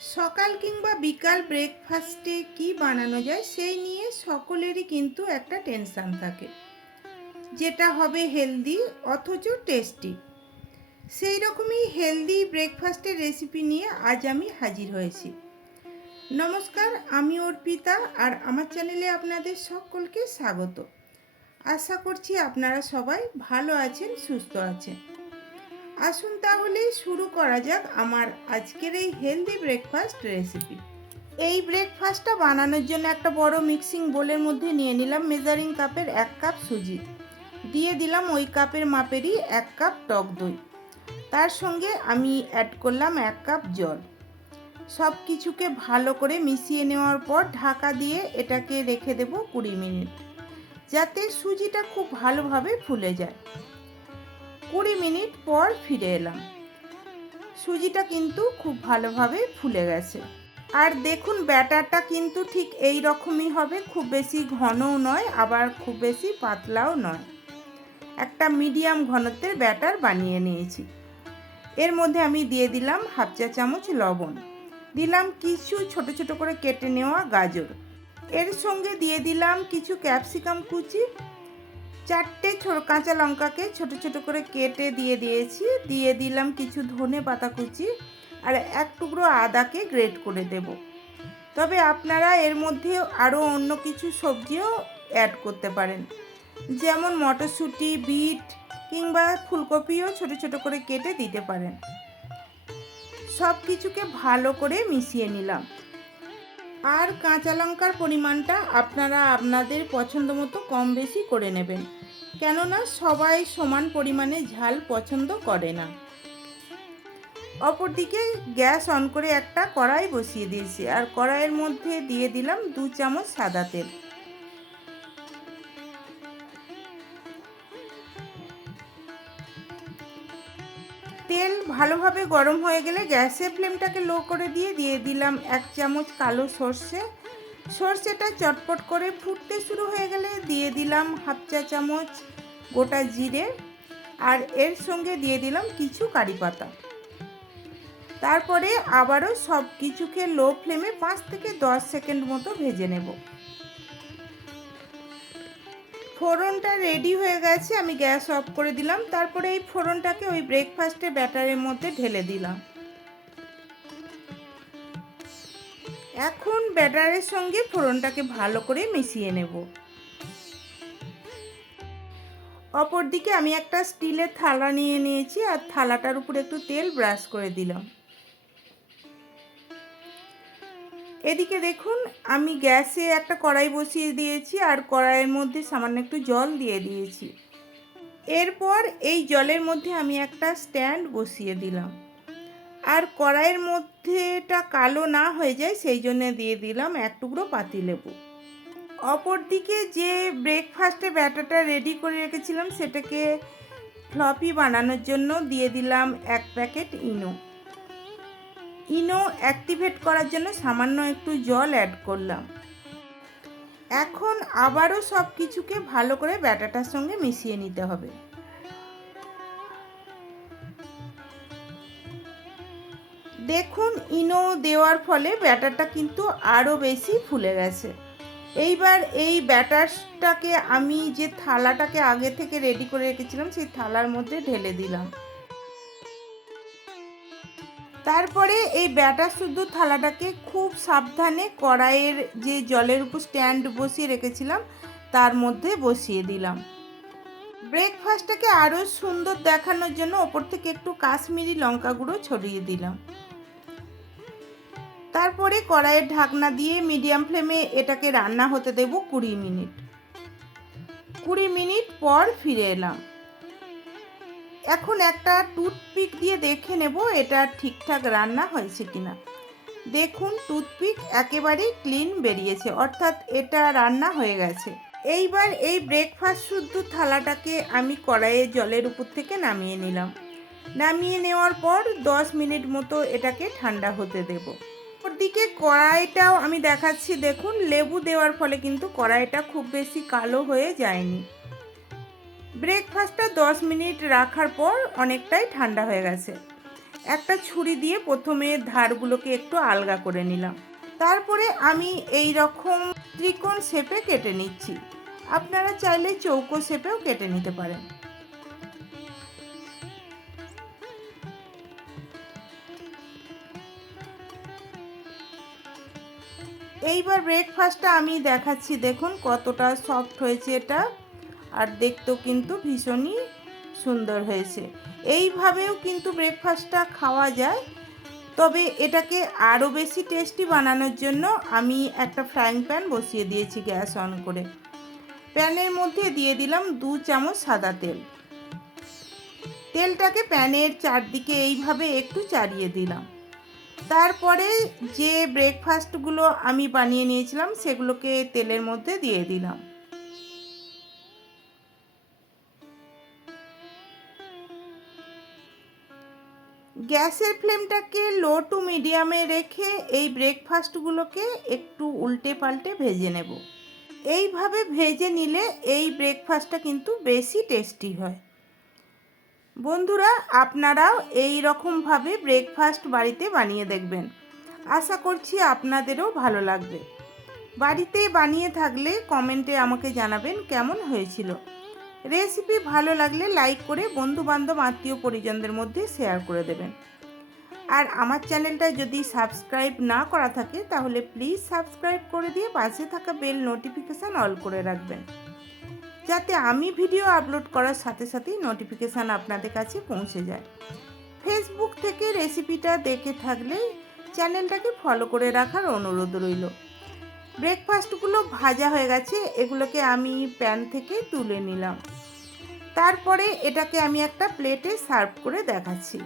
সকাল কিংবা বিকাল ব্রেকফাস্টে কি বানানো যায়, সেই নিয়ে সকলেরই কিন্তু একটা টেনশান থাকে। যেটা হবে হেলদি অথচ টেস্টি সেই রকমই হেলদি ব্রেকফাস্টের রেসিপি নিয়ে আজ আমি হাজির হয়েছি। নমস্কার, আমি অর্পিতা আর আমার চ্যানেলে আপনাদের সকলকে স্বাগত। আশা করছি আপনারা সবাই ভালো আছেন, সুস্থ আছেন। আসুন তাহলে শুরু করা যাক আমার আজকের এই হেলদি ব্রেকফাস্ট রেসিপি এই ব্রেকফাস্টটা বানানোর জন্য একটা বড় মিক্সিং বোলের মধ্যে নিয়ে নিলাম মেজারিং কাপের এক কাপ সুজি। দিয়ে দিলাম ওই কাপের মাপেরই এক কাপ টক দই। তার সঙ্গে আমি অ্যাড করলাম এক কাপ জল। সব কিছুকে ভালো করে মিশিয়ে নেওয়ার পর ঢাকা দিয়ে এটাকে রেখে দেব কুড়ি মিনিট। যাতে সুজিটা খুব ভালোভাবে ফুলে যায়। কুড়ি মিনিট পর ফিরে এলাম। সুজিটা কিন্তু খুব ভালোভাবে ফুলে গেছে। আর দেখুন, ব্যাটারটা কিন্তু ঠিক এই রকমই হবে, খুব বেশি ঘনও নয়, আবার খুব বেশি পাতলাও নয়। একটা মিডিয়াম ঘনত্বের ব্যাটার বানিয়ে নিয়েছি। এর মধ্যে আমি দিয়ে দিলাম হাফ চা চামচ লবণ। দিলাম কিছু ছোট ছোট করে কেটে নেওয়া গাজর। এর সঙ্গে দিয়ে দিলাম কিছু ক্যাপসিকাম কুচি চারটে কাঁচা লঙ্কাকে ছোট ছোট করে কেটে দিয়ে দিয়েছি। দিয়ে দিলাম কিছু ধনে পাতা কুচি আর এক টুকরো আদাকে গ্রেট করে দেব। তবে আপনারা এর মধ্যে আরও অন্য কিছু সবজিও অ্যাড করতে পারেন। যেমন মটরশুঁটি, বিট কিংবা ফুলকপিও ছোট ছোট করে কেটে দিতে পারেন। সব কিছুকে ভালো করে মিশিয়ে নিলাম। আর কাঁচা লঙ্কার পরিমাণটা আপনারা আপনাদের পছন্দ মতো কম বেশি করে নেবেন। কেননা সবাই সমান পরিমাণে ঝাল পছন্দ করে না। অপরদিকে গ্যাস অন করে একটা কড়াই বসিয়ে দিয়েছি আর কড়াইয়ের মধ্যে দিয়ে দিলাম দু চামচ সাদা তেল। তেল ভালোভাবে গরম হয়ে গেলে গ্যাসের ফ্লেমটাকে লো করে দিয়ে দিয়ে দিলাম এক চামচ কালো সর্ষে সর্ষেটা চটপট করে ফুটতে শুরু হয়ে গেলে দিয়ে দিলাম হাফ চা চামচ গোটা জিরে আর এর সঙ্গে দিয়ে দিলাম কিছু কারি পাতা। তারপরে আবারও সব কিছুকে লো ফ্লেমে পাঁচ থেকে দশ সেকেন্ড মতো ভেজে নেব। ফোড়নটা রেডি হয়ে গেছে, আমি গ্যাস অফ করে দিলাম। তারপরে এই ফোড়নটাকে ওই ব্রেকফাস্টের ব্যাটারের মধ্যে ঢেলে দিলাম। এখন ব্যাটারের সঙ্গে ফোড়নটাকে ভালো করে মিশিয়ে নেব। অপরদিকে আমি একটা স্টিলের থালা নিয়ে নিয়েছি আর থালাটার উপর একটু তেল ব্রাশ করে দিলাম। এদিকে দেখুন, আমি গ্যাসে একটা কড়াই বসিয়ে দিয়েছি আর কড়াইয়ের মধ্যে সামান্য একটু জল দিয়ে দিয়েছি। এরপর এই জলের মধ্যে আমি একটা স্ট্যান্ড বসিয়ে দিলাম। আর কড়াইয়ের মধ্যেটা কালো না হয়ে যায়, সেই জন্য দিয়ে দিলাম এক টুকরো পাতিলেবু অপরদিকে যে ব্রেকফাস্টে ব্যাটারটা রেডি করে রেখেছিলাম, সেটাকে ফ্লপি বানানোর জন্য দিয়ে দিলাম এক প্যাকেট ইনো ইনো অ্যাক্টিভেট করার জন্য সামান্য একটু জল অ্যাড করলাম। এখন আবারও সব কিছুকে ভালো করে ব্যাটাটার সঙ্গে মিশিয়ে নিতে হবে। দেখুন, ইনো দেওয়ার ফলে ব্যাটারটা কিন্তু আরও বেশি ফুলে গেছে। এইবার এই ব্যাটারটাকে আমি যে থালাটাকে আগে থেকে রেডি করে রেখেছিলাম, সেই থালার মধ্যে ঢেলে দিলাম। তারপরে এই ব্যাটার শুদ্ধ থালাটাকে খুব সাবধানে কড়াইয়ের যে জলের উপর স্ট্যান্ড বসিয়ে রেখেছিলাম, তার মধ্যে বসিয়ে দিলাম। ব্রেকফাস্টটাকে আরও সুন্দর দেখানোর জন্য ওপর থেকে একটু কাশ্মীরি লঙ্কা গুঁড়ো ছড়িয়ে দিলাম। তারপরে কড়াইয়ের ঢাকনা দিয়ে মিডিয়াম ফ্লেমে এটাকে রান্না হতে দেব কুড়ি মিনিট। কুড়ি মিনিট পর ফিরে এলাম। এখন একটা টুথপিক দিয়ে দেখে নেব এটা ঠিকঠাক রান্না হয়েছে কিনা। দেখুন, টুথপিক একেবারেই ক্লিন বেরিয়েছে, অর্থাৎ এটা রান্না হয়ে গেছে। এইবার এই ব্রেকফাস্ট শুদ্ধ থালাটাকে আমি কড়াইয়ে জলের উপর থেকে নামিয়ে নিলাম। নামিয়ে নেওয়ার পর দশ মিনিট মতো এটাকে ঠান্ডা হতে দেব। ওদিকে কড়াইটাও আমি দেখাচ্ছি, দেখুন, লেবু দেওয়ার ফলে কিন্তু কড়াইটা খুব বেশি কালো হয়ে যায়নি। ব্রেকফাস্টটা দশ মিনিট রাখার পর অনেকটাই ঠান্ডা হয়ে গেছে। একটা ছুরি দিয়ে প্রথমে ধারগুলোকে একটু আলগা করে নিলাম। তারপরে আমি এই রকম ত্রিকোণ শেপে কেটে নিচ্ছি। আপনারা চাইলে চৌকো শেপেও কেটে নিতে পারেন। এইবার ব্রেকফাস্টটা আমি দেখাচ্ছি, দেখুন কতটা সফট হয়েছে এটা। আর দেখতেও কিন্তু ভীষণই সুন্দর হয়েছে। এইভাবেও কিন্তু ব্রেকফাস্টটা খাওয়া যায়। তবে এটাকে আরও বেশি টেস্টি বানানোর জন্য আমি একটা ফ্রাইং প্যান বসিয়ে দিয়েছি গ্যাস অন করে। প্যানের মধ্যে দিয়ে দিলাম দু চামচ সাদা তেল। তেলটাকে প্যানের চারদিকে এইভাবে একটু চারিয়ে দিলাম। তারপরে যে ব্রেকফাস্টগুলো আমি বানিয়ে নিয়েছিলাম, সেগুলোকে তেলের মধ্যে দিয়ে দিলাম। গ্যাসের ফ্লেমটাকে লো টু মিডিয়ামে রেখে এই ব্রেকফাস্টগুলোকে একটু উল্টে পাল্টে ভেজে নেব। এইভাবে ভেজে নিলে এই ব্রেকফাস্টটা কিন্তু বেশি টেস্টি হয়। বন্ধুরা, আপনারাও এই রকমভাবে ব্রেকফাস্ট বাড়িতে বানিয়ে দেখবেন। আশা করছি আপনাদেরও ভালো লাগবে। বাড়িতে বানিয়ে থাকলে কমেন্টে আমাকে জানাবেন কেমন হয়েছিল। রেসিপি ভালো লাগলে লাইক করে বন্ধু বান্ধব আত্মীয় পরিজনদের মধ্যে শেয়ার করে দেবেন। আর আমার চ্যানেলটা যদি সাবস্ক্রাইব না করা থাকে, তাহলে প্লিজ সাবস্ক্রাইব করে দিয়ে পাশে থাকা বেল নোটিফিকেশান অল করে রাখবেন। যাতে আমি ভিডিও আপলোড করার সাথে সাথেই নোটিফিকেশান আপনাদের কাছে পৌঁছে যায়। ফেসবুক থেকে রেসিপিটা দেখে থাকলেই চ্যানেলটাকে ফলো করে রাখার অনুরোধ রইল। ব্রেকফাস্টগুলো ভাজা হয়ে গেছে, এগুলোকে আমি প্যান থেকে তুলে নিলাম। তারপরে এটাকে আমি একটা প্লেটে সার্ভ করে দেখাচ্ছি।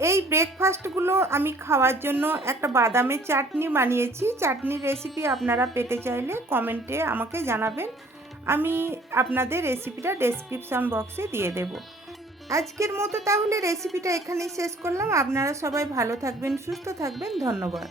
এই ব্রেকফাস্টগুলো আমি খাওয়ার জন্য একটা বাদামের চাটনি বানিয়েছি। চাটনির রেসিপি আপনারা পেতে চাইলে কমেন্টে আমাকে জানাবেন। আমি আপনাদের রেসিপিটা ডেসক্রিপশান বক্সে দিয়ে দেব। আজকের মতো তাহলে রেসিপিটা এখানেই শেষ করলাম। আপনারা সবাই ভালো থাকবেন, সুস্থ থাকবেন। ধন্যবাদ।